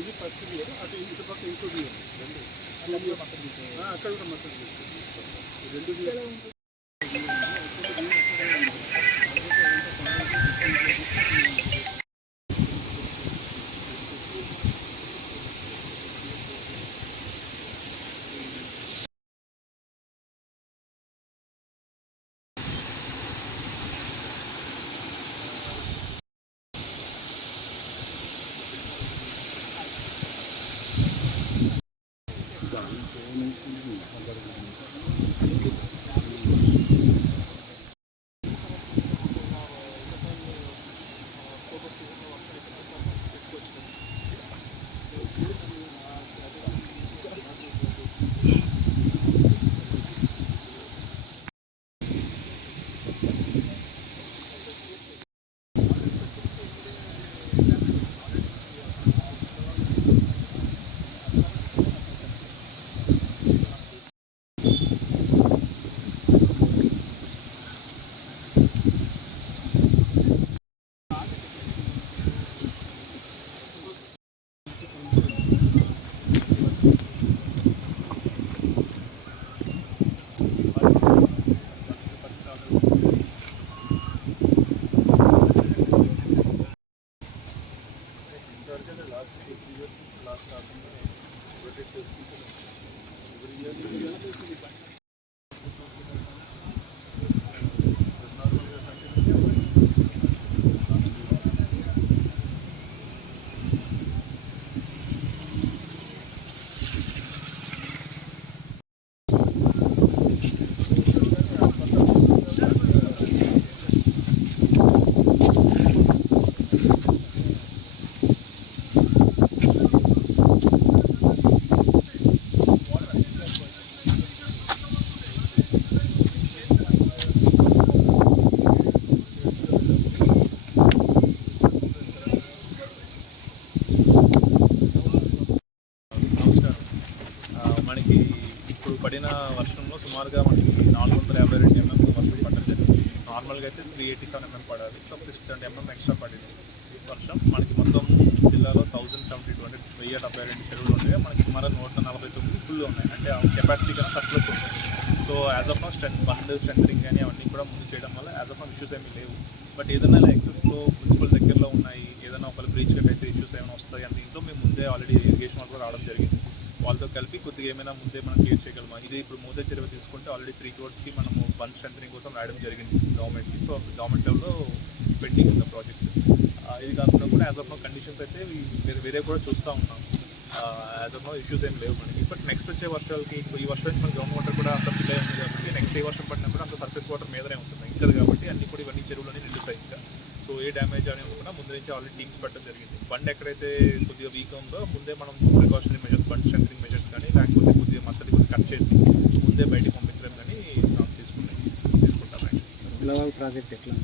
ఇది first year అటు ఇటు పక్క ఇంకోటి ఇయర్ అక్కడ కూడా మొత్తం రెండు మనకి ఇప్పుడు పడిన వర్షంలో సుమారుగా మనకి 452 mm వర్షం పడడం జరిగింది. నార్మల్గా అయితే 387 mm పడాలి. సో 67 mm ఎక్స్ట్రా పడింది వర్షం. మనకి మొత్తం జిల్లాలో 1072 అంటే 1072 చెరువులు ఉన్నాయి. మనకి సుమారు 149 ఫుల్ ఉన్నాయి, అంటే కెపాసిటీ కన్నా సర్ప్లస్ ఉంది. So as of now bund strengthening కానీ అవన్నీ కూడా ముందు చేయడం వల్ల యాజ్ ఆఫ్ నౌ ఇష్యూస్ ఏమీ లేవు. బట్ ఏదైనా ఎక్సెస్ ఫ్లో మున్సిపల్ దగ్గరలో ఉన్నాయి, ఏదైనా ఒక బ్రీచ్ కట్ అయితే ఇష్యూస్ ఏమైనా వస్తాయి అని దీంట్లో మేము ముందే ఆల్రెడీ ఇరిగేషన్ వాళ్ళు కూడా రావడం జరిగింది. వాళ్ళతో కలిపి కొద్దిగా ఏమైనా ముందే మనం క్లియర్ చేయగలమా, ఇది ఇప్పుడు ముందే చర్య తీసుకుంటే ఆల్రెడీ 3 crores మనము బండ్ స్ట్రెంథరింగ్ కోసం రాయడం జరిగింది గవర్నమెంట్కి. సో గవర్నమెంట్ లెవెల్లో పెండింగ్ ఉంది ప్రాజెక్ట్. ఇది కాకుండా కూడా యాజ్ ఆఫ్ నో కండిషన్స్ అయితే వేరే కూడా చూస్తూ ఉన్నాం. యాజ్ ఆఫ్ నో ఇష్యూస్ ఏం లేవు మనకి. బట్ నెక్స్ట్ వచ్చే వర్షాలకి ఈ వర్షానికి మన గ్రౌండ్ వాటర్ కూడా అంత ఫిల్ అయి ఉంది కాబట్టి నెక్స్ట్ ఏ వర్షం పడినా కూడా అంత సర్ఫేస్ వాటర్ మీదనే ఉంటుంది ఇంకా కాబట్టి అన్ని కూడా ఇవన్నీ చెరువులని నిండుతాయి ఇంకా. సో ఏ డ్యామేజ్ అనేది కూడా ముందు నుంచి ఆల్రెడీ టీమ్స్ పెట్టడం జరిగింది. బండ్ ఎక్కడైతే కొద్దిగా వీక్ ఉందో ముందే మనం precautionary measures, bund strengthening measures కానీ లేకపోతే కొద్దిగా మత్తడి కొద్దిగా కట్ చేసి ముందే బయటకు పంపించడం కానీ తీసుకుంటాం. ప్రాజెక్ట్ ఎట్లా